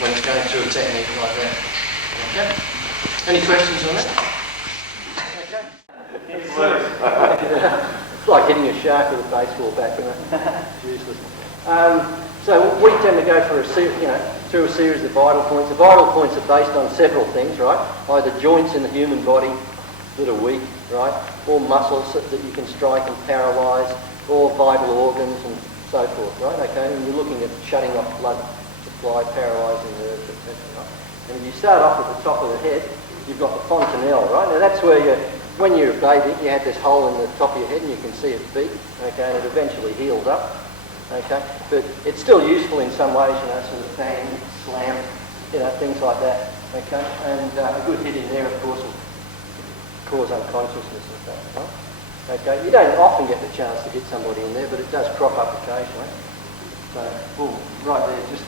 when it's going through a technique like that. Okay? Any questions on that? Okay. It's like hitting a shark with a baseball bat, isn't it? It's useless. So we tend to go for through a series of vital points. The vital points are based on several things, right? Either joints in the human body that are weak, right? Or muscles that you can strike and paralyse, or vital organs and so forth, right? Okay, and you're looking at shutting off blood supply, paralysing nerves, etc. Right? And if you start off at the top of the head, you've got the fontanelle, right? Now that's where when you're a baby, you had this hole in the top of your head and you can see it beat, okay, and it eventually healed up. Okay, but it's still useful in some ways, sort of bang, slam, things like that. Okay, and a good hit in there, of course, will cause unconsciousness and stuff. Right? Okay, you don't often get the chance to hit somebody in there, but it does crop up occasionally. So, boom, right there, just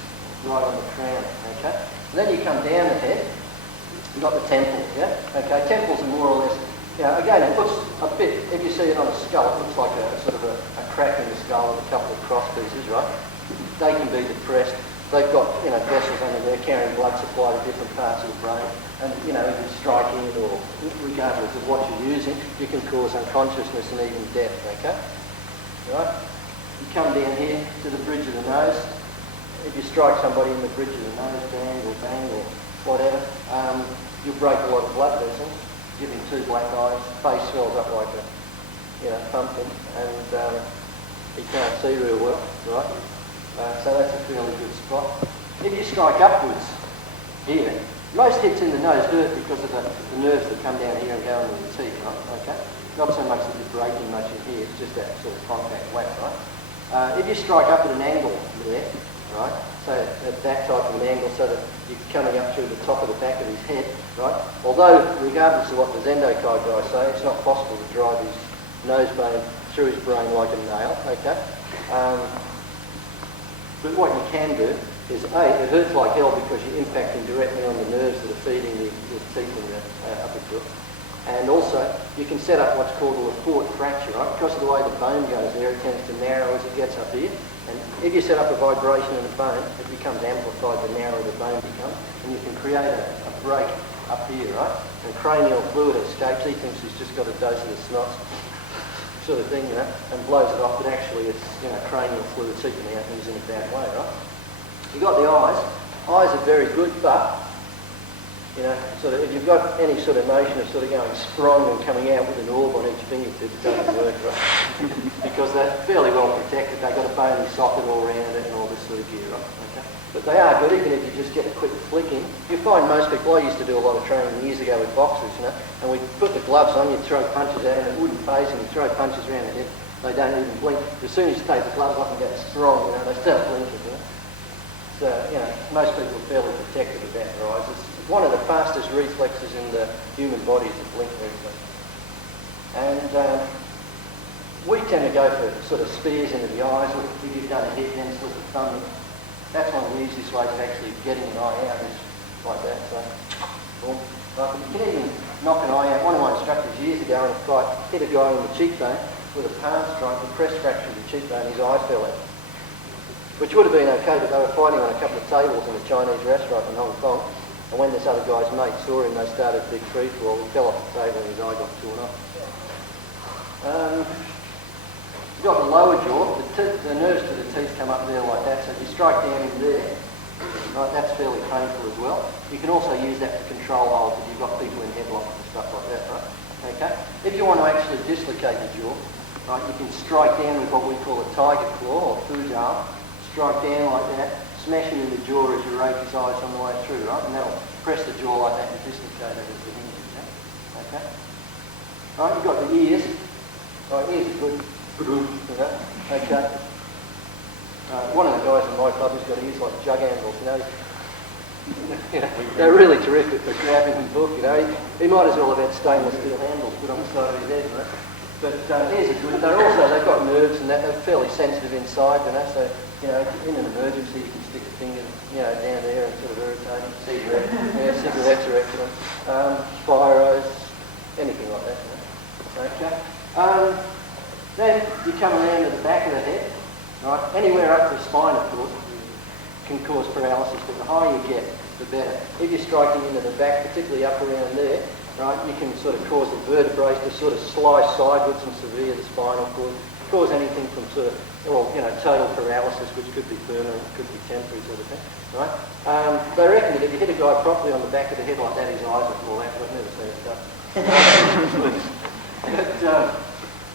right on the crown. Okay, and then you come down the head. You've got the temple. Yeah. Okay, temples are more or less. Again, it looks a bit, if you see it on a skull, it looks like a sort of a crack in the skull with a couple of cross pieces, right? They can be depressed. They've got, vessels under there carrying blood supply to different parts of the brain. And, if you're striking it or regardless of what you're using, you can cause unconsciousness and even death, okay? Right? You come down here to the bridge of the nose. If you strike somebody in the bridge of the nose, bang or whatever, you'll break a lot of blood vessels. Give him 2 black eyes, face swells up like a, pumpkin, and he can't see real well, right? So that's a fairly good spot. If you strike upwards here, most hits in the nose hurt because of the nerves that come down here and go into the teeth, right? Okay? Not so much that you're breaking much in here, it's just that sort of contact whack, right? If you strike up at an angle there, right? So at that type of an angle, so that you're coming up through the top of the back of his head, right? Although, regardless of what the Zendokai guys say, it's not possible to drive his nose bone through his brain like a nail, okay? But what you can do is, A, it hurts like hell because you're impacting directly on the nerves that are feeding the teeth in the upper jaw. And also, you can set up what's called a Lafort fracture, right? Because of the way the bone goes there, it tends to narrow as it gets up here. And if you set up a vibration in the bone, it becomes amplified the narrower the bone becomes. And you can create a break up here, right? And cranial fluid escapes. He thinks he's just got a dose of the snots, sort of thing, and blows it off. But actually, it's, cranial fluid seeping out and he's in a bad way, right? You've got the eyes. Eyes are very good, but sort of if you've got any sort of notion of sort of going strong and coming out with an orb on each fingertip, it doesn't work, right? Because they're fairly well protected. They've got a bony socket all around it and all this sort of gear, right? Okay? But they are good, even if you just get a quick flick in. You find most people, I used to do a lot of training years ago with boxers, and we put the gloves on, you throw punches at them, it wouldn't phase them, you throw punches around the head, they don't even blink. As soon as you take the gloves off and get strong, they start blinking, So, most people are fairly protected about their eyes. It's one of the fastest reflexes in the human body is the blink reflex. And we tend to go for sort of spears into the eyes, or if you've done a hit, then slip the thumb in. That's one of the easiest ways of actually getting an eye out, is like that. So, boom. But you can even knock an eye out. One of my instructors years ago in a fight hit a guy in the cheekbone with a palm strike, and press fractured the cheekbone, his eye fell out. Which would have been okay, but they were fighting on a couple of tables in a Chinese restaurant in Hong Kong. And when this other guy's mate saw him, they started a big free-for-all. He fell off the table and his eye got torn off. You've got the lower jaw. The nerves to the teeth come up there like that. So if you strike down in there, right, that's fairly painful as well. You can also use that for control holds if you've got people in headlocks and stuff like that, right? Okay. If you want to actually dislocate the jaw, right, you can strike down with what we call a tiger claw or fuzhou. Strike down like that, smash him in the jaw as you rake his eyes on the way through, right? And that'll press the jaw like that and dislocate it as the hinges, yeah? Okay? Right, you've got the ears. Right, ears are good. Okay. One of the guys in my club has got ears like jug handles, They're really terrific for grabbing the book, He might as well have had stainless steel handles put on the side of his head, right? But ears are good. They've got nerves and that. They're fairly sensitive inside, So, in an emergency, you can stick a finger, down there and sort of irritate them. Cigarettes are excellent. Spiros, anything like that. Okay. Then you come around to the back of the head, right? Anywhere up the spine, of course. can cause paralysis, but the higher you get, the better. If you're striking into the back, particularly up around there, right, you can sort of cause the vertebrae to sort of slice sideways and severe the spinal cord, cause anything from sort of, well, you know, total paralysis, which could be permanent, could be temporary sort of thing, right? They reckon that if you hit a guy properly on the back of the head like that, his eyes will fall out. I've never seen it done.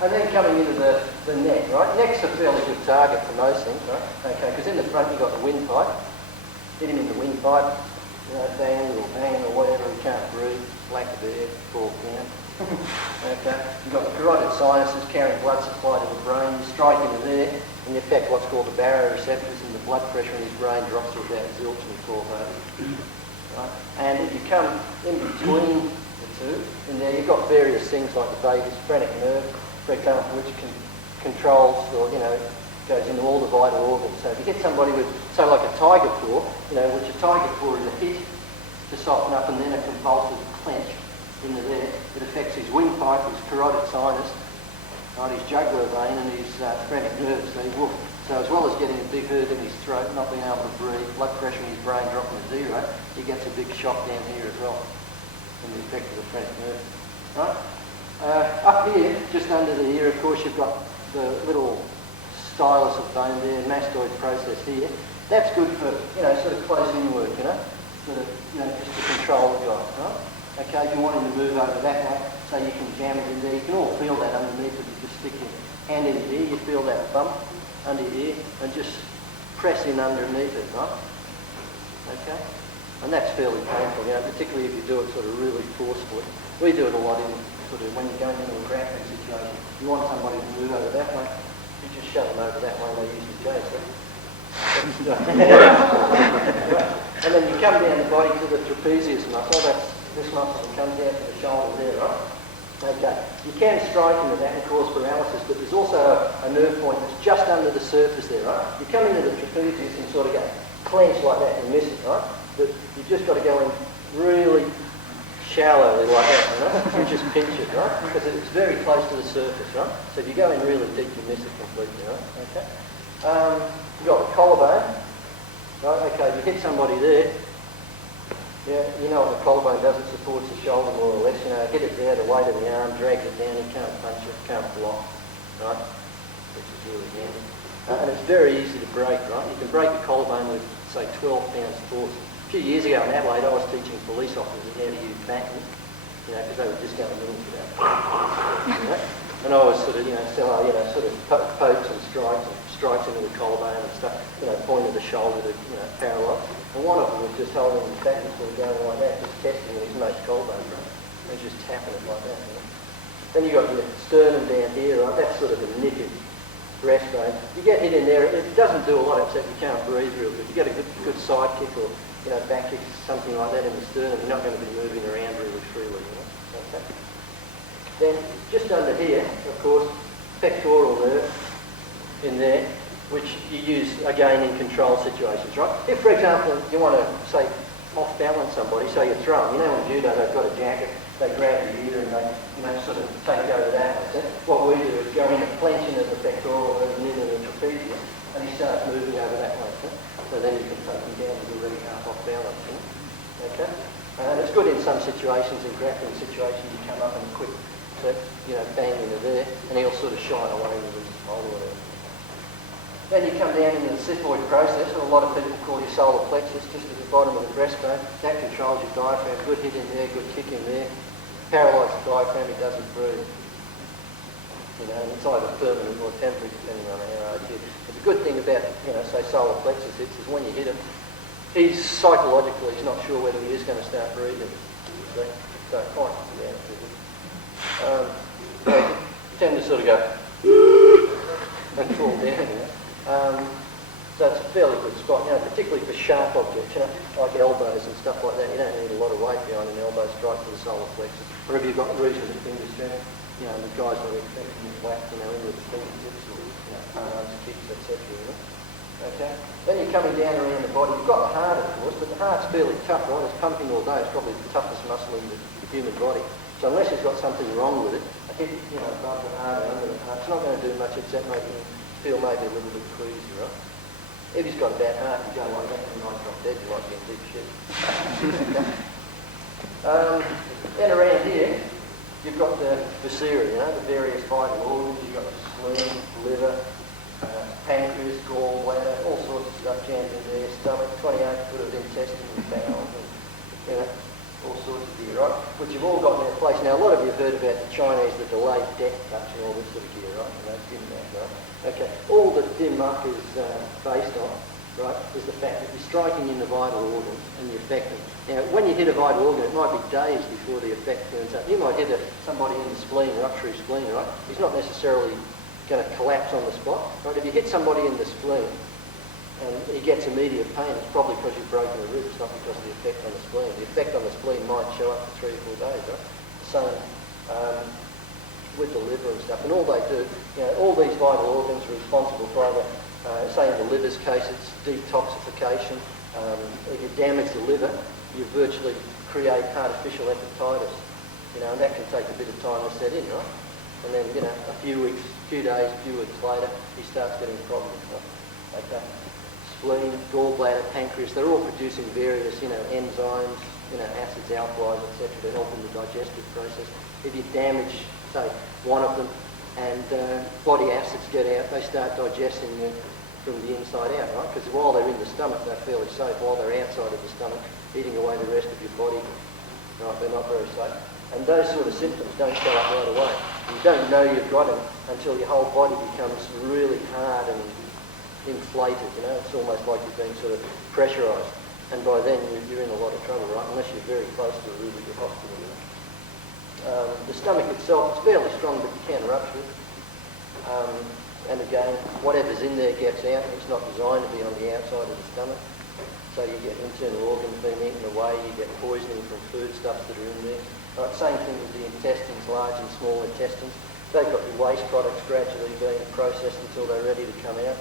And then coming into the neck, right? Neck's a fairly good target for most things, right? Okay, because in the front you've got the windpipe. Hit him in the windpipe, you know, bang or whatever, he can't breathe, lack of air, falls down. Okay, you've got the carotid sinuses carrying blood supply to the brain. You strike into there and you affect what's called the baroreceptors, and the blood pressure in his brain drops to about zilch and he falls over. Right? And if you come in between the two, in there you've got various things like the vagus phrenic nerve, for example, which controls, or, you know, goes into all the vital organs. So if you get somebody with, say, like a tiger claw, you know, which a tiger claw is a hit to soften up and then a convulsive clench into there, it affects his windpipe, his carotid sinus, right, his jugular vein and his phrenic nerves. So as well as getting a big hurt in his throat, not being able to breathe, blood pressure in his brain dropping to zero, he gets a big shock down here as well from the effect of the phrenic nerve. Right? Up here, just under the ear, of course, you've got the little stylus of bone there, mastoid process here. That's good for, you know, sort of close-in work, you know, sort of, you know, just to control the guy, right? Okay, if you want him to move over that way, so you can jam it in there. You can all feel that underneath if you just stick your hand in your ear, you feel that bump under your ear, and just press in underneath it, right? Okay? And that's fairly painful, you know, particularly if you do it sort of really forcefully. We do it a lot in sort of when you're going into a grappling situation. You want somebody to move over that way, you just shove them over that way and they usually go. So. And then you come down the body to the trapezius muscle, that's this muscle that comes out to the shoulder there, right? Okay, you can strike into that and cause paralysis, but there's also a nerve point that's just under the surface there, right? You come into the trapezius and sort of go clench like that and miss it, right? But you've just got to go in really shallowly like that, you know? You just pinch it, right? Because it's very close to the surface, right? So if you go in really deep, you miss it completely, right? Okay. You've got the collarbone, right? Okay, if you hit somebody there, yeah, you know what the collarbone does, it supports the shoulder more or less, you know, hit it there, the weight of the arm, drags it down, you can't punch it, can't block, right? Which is really handy. And it's very easy to break, right? You can break the collarbone with, say, 12 pounds force. A few years ago in Adelaide, I was teaching police officers how to use battens, you know, because they were just going into that. You know? And I was sort of, you know, sort of pokes and strikes into the collarbone and stuff, you know, pointed the shoulder to, you know, paralyse. And one of them was just holding his back and sort of going like that, just testing his mate's collarbone, right? And just tapping it like that, you know. Then you've got your sternum down here, right? That's sort of the knitted breastbone. You get hit in there, it doesn't do a lot except you can't breathe real good. You get a good side kick or, you know, back kick, something like that in the sternum, you're not going to be moving around really freely, you know. Okay. Then just under here, of course, pectoral nerve in there, which you use again in control situations, right? If, for example, you want to, say, off-balance somebody, so you throw them, you know, in judo they've got a jacket, they grab your ear and they, you know, sort of take over that. What we do is go in and clench into the pectoral nerve and into the trapezius, and he starts moving over that way. So then you can take him down and do really half off-balance. Okay? And it's good in some situations, in grappling situations, you come up and quick, you know, bang into there, and he'll sort of shine away with his hole or whatever. Then you come down into the xiphoid process, or a lot of people call your solar plexus, just at the bottom of the breastbone. That controls your diaphragm. Good hit in there, good kick in there. Paralyse the diaphragm, he doesn't breathe. You know, and it's either permanent or temporary, depending on how hard you hit. But the good thing about, you know, say solar plexus hits is when you hit him, he's psychologically, he's not sure whether he is going to start breathing. So quite down to it. They tend to sort of go and fall down, you know. So it's a fairly good spot, you know, particularly for sharp objects, you know, like elbows and stuff like that. You don't need a lot of weight behind an elbow strike to the solar plexus. Or if you've got reasonable finger strength, you know, the guys are expecting you whack, you know, into the fingertips or, you know, palms, kicks, etc. You know. Okay? Then you're coming down around the body. You've got the heart, of course, but the heart's fairly tough, right? It's pumping all day. It's probably the toughest muscle in the human body. So unless it's got something wrong with it, a hit, you know, above the heart or under the heart, it's not going to do much except make you feel maybe a little bit queasy, right? If he's got a bad heart, you go like that, and might drop dead, you might get deep shit. Then around here, you've got the viscera, you know, the various vital organs. You've got the spleen, liver, pancreas, gallbladder, all sorts of stuff jammed in there, stomach, 28 foot of intestines and bowels, and, you know, all sorts of gear, right? Which you've all got in their place. Now, a lot of you have heard about the Chinese, the delayed death touch and all this sort of gear, right? You know, DIMMAC, right? Okay, all that DIMMAC is based on, right, is the fact that you're striking in the vital organs and you affect them. Now, when you hit a vital organ, it might be days before the effect turns up. You might hit somebody in the spleen, rupture his spleen, right? He's not necessarily going to collapse on the spot, right? If you hit somebody in the spleen and he gets immediate pain, it's probably because you've broken a rib, it's not because of the effect on the spleen. The effect on the spleen might show up for 3 or 4 days, right? The same with the liver and stuff. And all they do, you know, all these vital organs are responsible for either, say in the liver's case, it's detoxification. If you damage the liver, you virtually create artificial hepatitis, you know, and that can take a bit of time to set in, right? And then, you know, a few days, a few weeks later, he starts getting problems, right? Okay. Spleen, gallbladder, pancreas, they're all producing various, you know, enzymes, you know, acids, alkalis, etc. to help in the digestive process. If you damage, say, one of them and body acids get out, they start digesting from the inside out, right? Because while they're in the stomach, they're fairly safe. While they're outside of the stomach, eating away the rest of your body, right, they're not very safe. And those sort of symptoms don't show up right away. You don't know you've got them until your whole body becomes really hard and inflated, you know. It's almost like you're being sort of pressurised. And by then, you're in a lot of trouble, right? Unless you're very close to a really good hospital, you know. The stomach itself is fairly strong, but you can rupture it. And again, whatever's in there gets out. It's not designed to be on the outside of the stomach. So you get internal organs being eaten away, you get poisoning from foodstuffs that are in there. Right, same thing with the intestines, large and small intestines. They've got the waste products gradually being processed until they're ready to come out.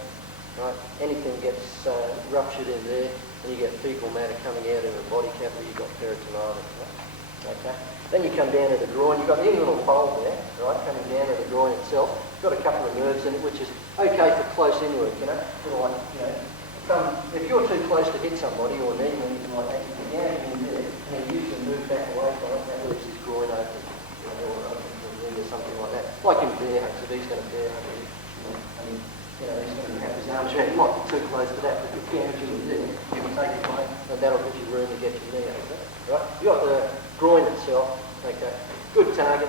Right? Anything gets ruptured in there, and you get fecal matter coming out in the body cavity, you've got peritonitis. Right? Okay. Then you come down to the groin, you've got the inguinal fold there, right, coming down to the groin itself. It's got a couple of nerves in it, which is okay for close in work, you know. Sort of like, you know, if you're too close to hit somebody or knee or anything like that, you can down in there and then usually move back away from it, that leaves his groin open, you know, or open to a knee or something like that. Like in bear hugs, if he's going to bear hug you, I mean, you know, he's going to have his arms around. You might be too close to that, but if you're damaging the knee, you can take it away, and that'll give you room to get your knee over, right? You've got the groin itself, okay, good target.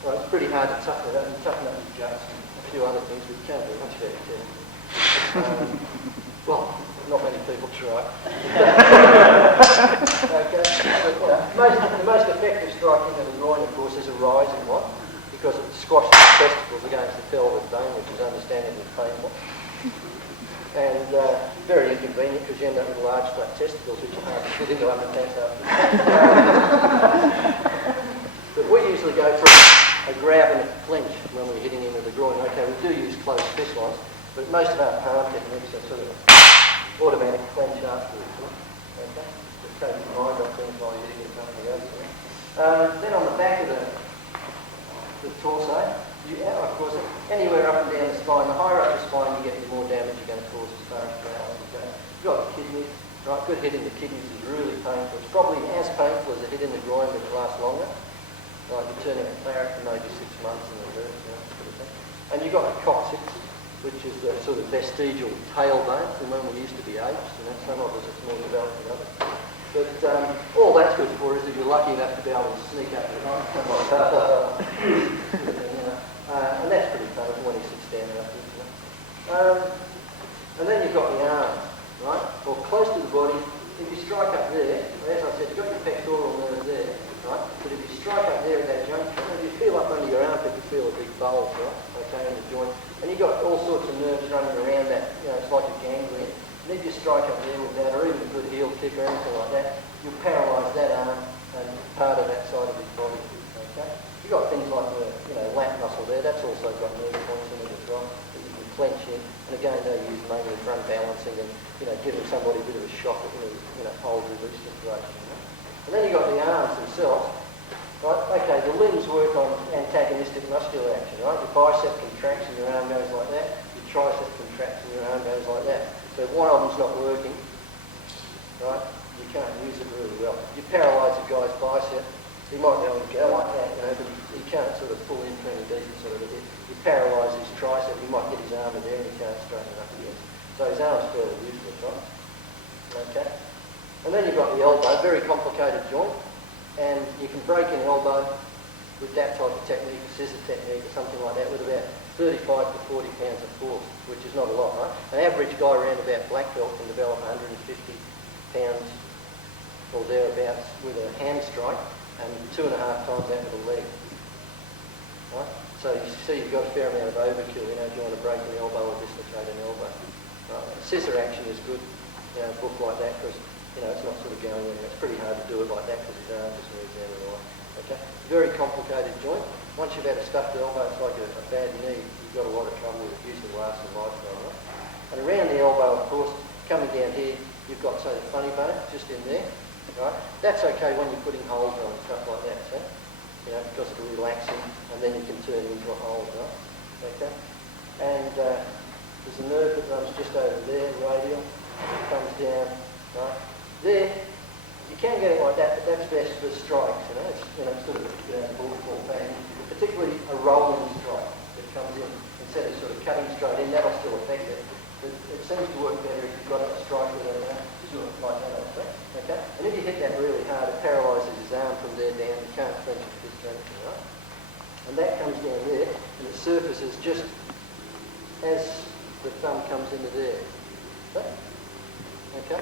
Well, it's pretty hard to toughen it up. You toughen up your guts and a few other things, but you can't do much better test. Well, not many people try. Okay, but, the most effective strike into the groin, of course, is a rising one, because it squashes the testicles against the pelvic bone, which is understandably painful. And very inconvenient because you end up with large flat testicles which are hard to fit into underpants after. But we usually go for a grab and a clench when we're hitting into the groin. Okay, we do use close fist lines, but most of our palm techniques are sort of automatic clench afterwards. Okay, just take your mind off things while you're hitting it something else. Then on the back of the torso, of course, anywhere up and down the spine. The higher up the spine you get, the more damage you're going to cause as far as balance goes. You've got the kidneys, right? Good hit in the kidneys is really painful. It's probably as painful as a hit in the groin, but it lasts longer. Right, you're turning a claret for maybe 6 months in the birth, you know, sort of thing. And you've got the coccyx, which is the sort of vestigial tailbone from when we used to be apes. You know, some of us it's more developed than others. But all that's good for is if you're lucky enough to be able to sneak up behind someone. And that's pretty painful when he sits down afterwards, you know. And then you've got the arms, right? Or close to the body. If you strike up there, as I said, you've got your pectoral nerve there, right? But if you strike up there at that junction, if you feel up under your armpit, you feel a big bulge, right? Okay, in the joint. And you've got all sorts of nerves running around that, you know, it's like a ganglion. And if you strike up there with that, or even a good heel kick or anything like that, you'll paralyse that arm and part of that side of his body, okay? You've got things like the, you know, lat muscle there, that's also got nerve points in it as well, that you can clench in. And again, they use mainly front balancing and, you know, giving somebody a bit of a shock in a, you know, hold release situation. You know? And then you've got the arms themselves, right? Okay, the limbs work on antagonistic muscular action, right? Your bicep contracts and your arm goes like that. You tricep contracts and your arm goes like that. So if one of them's not working, right, you can't use it really well. You paralyse a guy's bicep, he might be able to go like that, but he can't sort of pull in for any decent sort of a hit. You paralyse his tricep, he might get his arm in there and he can't straighten it up again. So his arm's fairly useless, right? Okay? And then you've got the elbow, very complicated joint, and you can break an elbow with that type of technique, a scissor technique or something like that, with about 35 to 40 pounds of force, which is not a lot, right? An average guy around about black belt can develop 150 pounds or thereabouts with a hand strike, and 2.5 times that with a leg. Right? So you see you've got a fair amount of overkill, if you want to break an elbow or dislocate an elbow. Right? Scissor action is good, a book like that, because it's not sort of going in. It's pretty hard to do it like that because his arm just moves out of the way. Okay? Very complicated joint. Once you've had a stuffed elbow, it's like a bad knee. You've got a lot of trouble with it. Usually lasts a lifetime. Right? And around the elbow, of course, coming down here, you've got, say, the funny bone just in there. Right? That's okay when you're putting holes on and stuff like that, so, because it'll relax it, and then you can turn it into a hole, right? Okay? And there's a nerve that runs just over there, radial, it comes down, right? There, you can get it like that, but that's best for strikes, it's sort of ball bang, particularly a rolling strike that comes in, instead of sort of cutting straight in, that'll still affect it. But it seems to work better if you've got a strike with a like that, okay? And if you hit that really hard, it paralyses his arm from there down. You can't clench his fist or anything, right? And that comes down there, and it surfaces just as the thumb comes into there. Okay?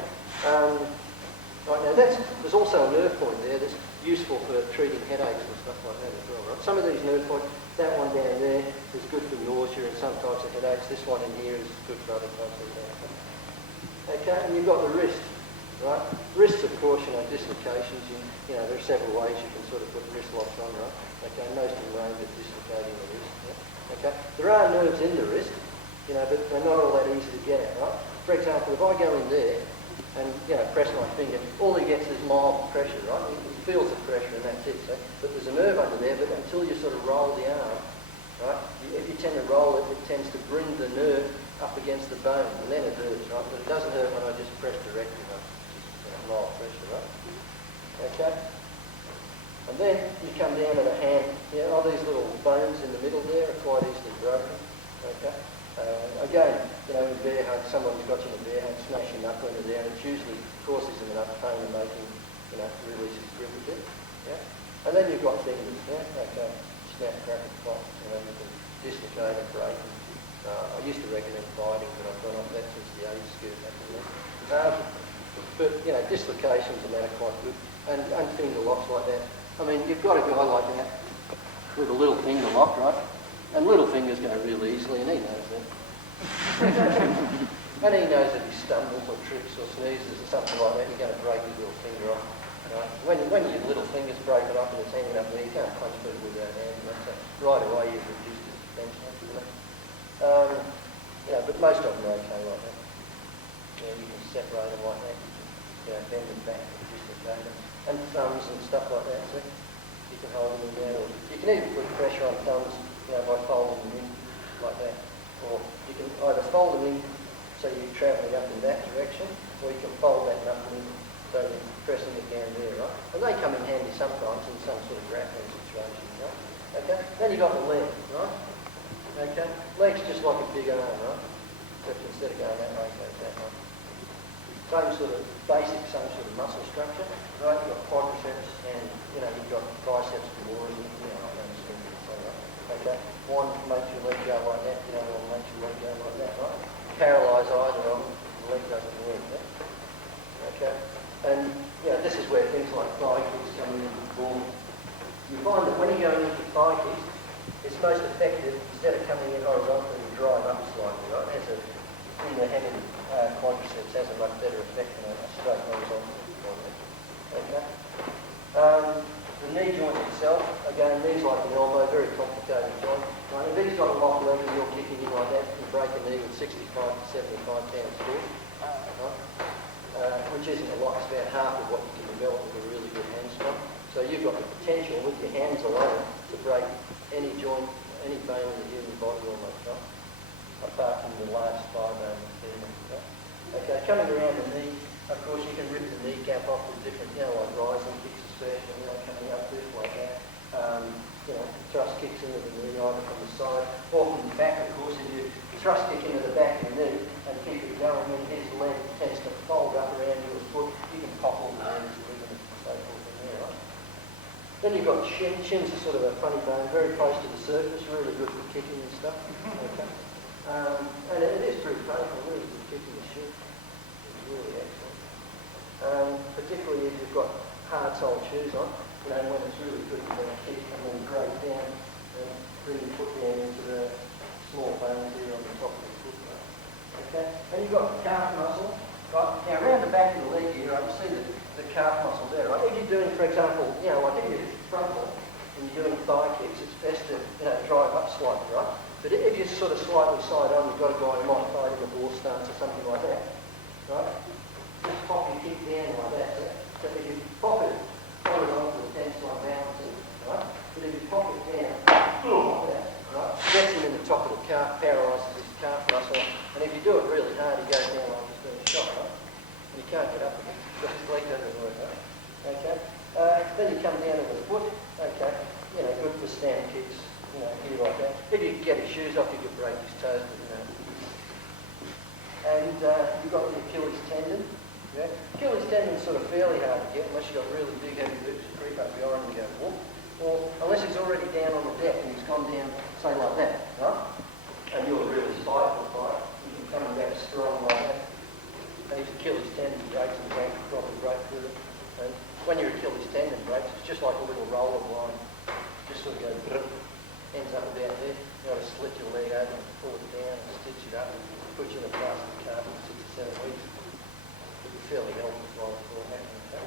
Right, now there's also a nerve point there that's useful for treating headaches and stuff like that as well, right? Some of these nerve points, that one down there is good for nausea and some types of headaches. This one in here is good for other types of headaches. Okay, and you've got the wrist, right? Wrists, of course, dislocations, there are several ways you can sort of put wrist locks on, right? Okay, most of them are aimed at dislocating the wrist, yeah? Okay, there are nerves in the wrist, but they're not all that easy to get at, right? For example, if I go in there and, press my finger, all he gets is mild pressure, right? He feels the pressure and that's it, so, but there's a nerve under there, but until you sort of roll the arm, right? If you tend to roll it, it tends to bring the nerve up against the bone, and then it hurts, right? But it doesn't hurt when I just press directly, mild pressure, right? Okay? And then you come down to the hand. All these little bones in the middle there are quite easily broken. Okay? Again, in bear hug, someone's got you in a bear hug, smash your knuckle into there, and it usually causes him enough pain to make him, release his grip a bit. Yeah? And then you've got fingers, okay? Snap, crack, and pop. You can dislocate and break them. I used to recommend fighting, but I've gone off that since the age scare back in there. But, dislocations and that are quite good. And finger locks like that. I mean, you've got a guy like that with a little finger lock, right? And little fingers go real easily, and he knows that. And he knows that he stumbles or trips or sneezes or something like that, you're going to break his little finger off. Right? When your little finger's broken up and it's hanging up there, you can't punch people with your hand. So right away you've reduced his potential. But most of them are okay like that. You can separate them like that. Bend them back and dislocate them. And thumbs and stuff like that, so you can hold them in there. Or you can even put pressure on thumbs, by folding them in like that. Or you can either fold them in so you're travelling up in that direction, or you can fold that knuckle in so you're pressing it down there, right? And they come in handy sometimes in some sort of grappling situation, right? Okay? Then you've got the leg, right? Okay? Leg's just like a big arm, right? Except instead of going that way, it goes that way. Same sort of basic, same sort of muscle structure, right? You've got quadriceps and, you've got biceps galore, okay? One makes your leg go like that, the other one makes your leg go like that, right? Paralyse either of them, the leg doesn't work, yeah? Okay? And, this is where things like thigh kicks come in and form. You find that when you go into thigh kicks, it's most effective, instead of coming in horizontally, you drive up slightly, right? In the hand quadriceps has a much better effect than a straight horizontal. Okay? The knee joint itself, again, knee's like an elbow, very complicated joint. Right? If he's got a lock leg and you're kicking in like that, you can break a knee with 65 to 75 pounds force, right? Which isn't a lot, it's about half of what you can develop with a really good hand strike. So you've got the potential with your hands alone to break any joint, any bone in the human body almost, right? apart from the large thigh bone and femur. Okay, coming around the knee, of course you can rip the kneecap off with different, like rising kicks especially, coming up this like that. Thrust kicks into the knee either from the side or from the back, of course. If you thrust kick into the back of the knee and keep it going, then his leg tends to fold up around your foot. You can pop all the limbs and ligaments and so forth in there, right? Then you've got shin. Shin's a sort of a funny bone, very close to the surface, really good for kicking and stuff. Okay. And it is pretty painful, really good kicking the shin. It's really excellent. Particularly if you've got hard sole shoes on. When it's really good, you're going to kick and then break down and bring your foot down into the small bones here on the top of the foot. Right? Okay? And you've got the calf muscle. Right? Now, around the back of the leg here, you see the calf muscle there, right? If you're doing, for example, like if you're frontal and you're doing thigh kicks, it's best to, drive up slightly, right? But if you're sort of slightly side on, you've got a guy who might fight in the ball stance or something like that, right? Just pop your kick down like that. So if you pop it, hold it onto the fence like balancing, right? But if you pop it down, like that, right? Gets him in the top of the calf, paralyses his calf muscle, and if you do it really hard, he goes down like he's being shot, right? And you can't get up again, because his leg doesn't work, right? Okay? Then you come down to the foot, okay? Good for stand kicks, here like that. If you get his shoes off, you could break his toes, but And you've got the Achilles tendon. Yeah? Achilles tendon's sort of fairly hard to get unless you've got really big heavy boots to creep up behind and go walk. Or unless he's already down on the deck and he's gone down, say like that, right? And you're really spiteful, right? You can come and go strong like that. And his Achilles tendon breaks and can't probably break through it. And when your Achilles tendon breaks, it's just like a little roller blind. Just sort of goes, ends up about there. You've got to slit your leg over and pull it down and stitch it up and put you in a plastic cart for 6 or 7 weeks. Fairly healthy while it's all happening. Okay?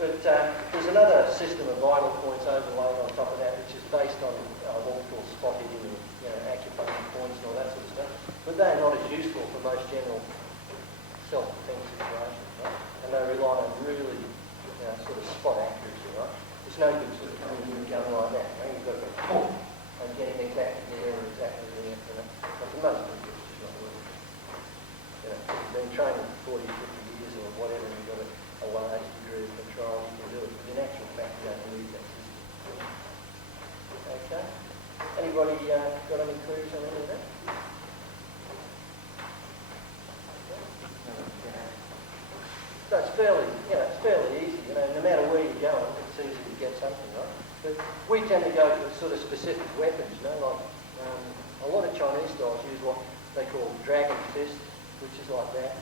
But there's another system of vital points overlaid on top of that, which is based on what we call spot hitting, acupuncture points and all that sort of stuff. But they're not as useful for most general self-defense situations, right? And they rely on really, sort of spot accuracy, right? It's no good sort of coming in and going like that. You've got to go boom and getting exactly there or exactly there. But for most people, it's just not working. You've been training for 40, 50 or whatever, and you've got a large degree of control, you can do it. But in actual fact, you don't need that system. Okay? Anybody got any queries on any of that? So it's fairly easy. No matter where you're going, it's easy to get something, right? But we tend to go for sort of specific weapons, like a lot of Chinese styles use what they call dragon fist, which is like that.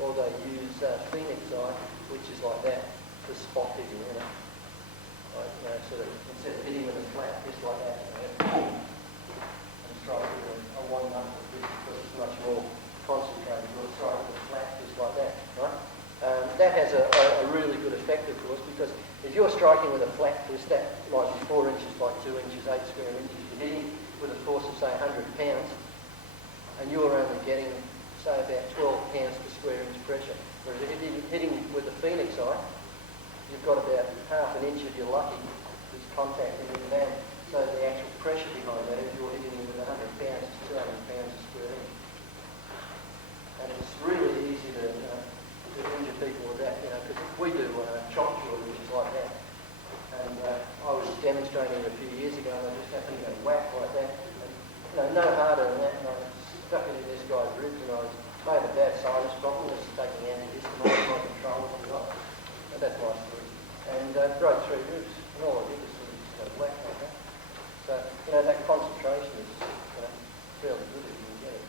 Or they use phoenix eye, which is like that, for spot hitting, sort of, instead of hitting with a flat fist like that, and strike with a one knuckle fist because it's much more concentrated. You'll strike with a flat fist like that, right? That has a really good effect, of course, because if you're striking with a flat fist, that might be 4 inches by 2 inches, 8 square inches. You're hitting with a force of, say, 100 pounds, and you're only getting, say, about 12 pounds per square inch pressure. Whereas if you're hitting with the phoenix eye, you've got about half an inch if you're lucky, is contacting with the man. So the actual pressure behind that, if you're hitting with 100 pounds, it's 200 pounds a square inch. And it's really easy to injure people with that, because we do chop jewelry, which is like that. And I was demonstrating it a few years ago, and I just happened to go whack like that. And, no harder than that, and I stuck it in this guy's ribs, and I made a bad sinus problem. I was taking antihistamine, my control, and that's my story. And broke 3 ribs, and all I did was sort of whack like that. So, that concentration is fairly good if you can get it.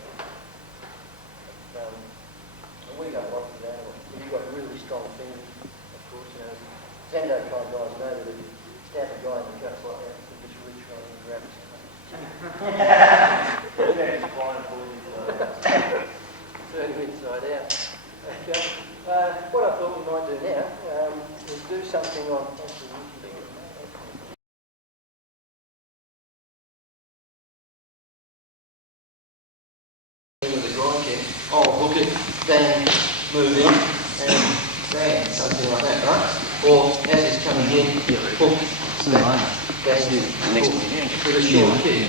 And we don't like that. If you've got really strong fingers, of course, Zendo kind of guys know that if you stab a guy in the guts like that, he gets really strong and grabs turn him inside out. Okay. What I thought we might do now is do something on... with the grind kick, I'll hook it, then move in, and bang, something like that, right? Or as it's coming in, hook, bang, bang, hook, with a short kick.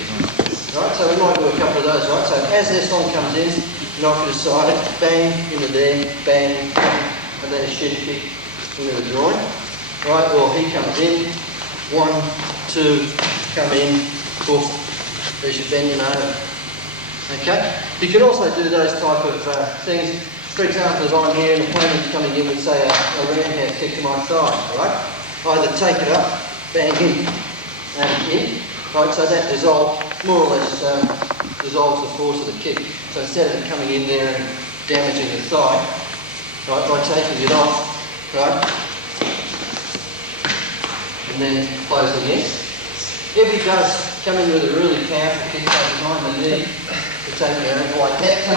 Right, so we might do a couple of those, right? So as this one comes in, knock it aside, bang, into there, bang, bang, and then a shin kick into the groin. Right, or he comes in, 1, 2, come in, poof, there's your bend your nose. Okay? You can also do those type of things. For example, if I'm here and the opponent's coming in with, say, a roundhouse kick to my thigh, right? Either take it up, bang in, and in, right? So that more or less dissolves the force of the kick. So instead of it coming in there and damaging the thigh, right, by taking it off, right, and then closing in. If he does come in with a really powerful kick behind the knee, to take your own like that,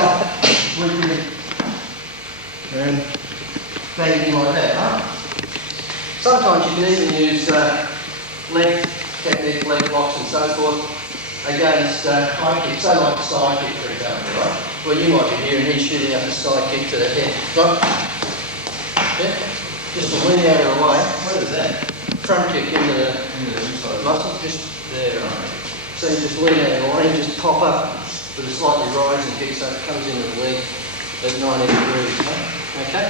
and bang in like that, right? Sometimes you can even use leg technique, leg locks and so forth against high kicks, so like a side kick for example, right? Where you might be here and he's shooting up a side kick to the head, right? Yeah? Just to lean out of the way. What is that? Front kick into the muscle, just there, right? So you just lean out of the way and just pop up with a slightly rising kick so it comes into the leg at 90 degrees, okay?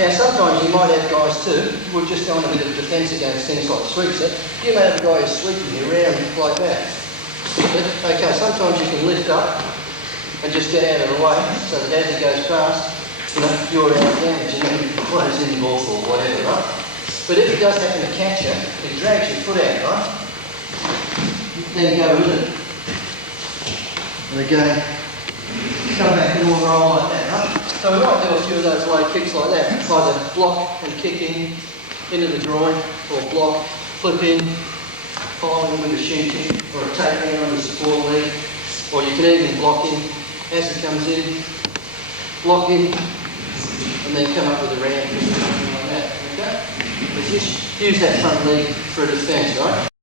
Now sometimes you might have guys too, we'll just go on a bit of defence against things like sweeps. You may have a guy who's sweeping you around like that. Okay, sometimes you can lift up and just get out of the way so that as he goes past, you're out of damage and then you can close in the ball or whatever, right? But if he does happen to catch you, he drags your foot out, right? Then go with it. And again, come back and all roll like that, right? So we might do a few of those low kicks like that. Either block and kick in, into the groin, or block, flip in, following with a shin kick, or a take down on the support leg. Or you can even block in as it comes in, block in, and then come up with a round kick, something like that, okay? But just use that front leg for a defence, right?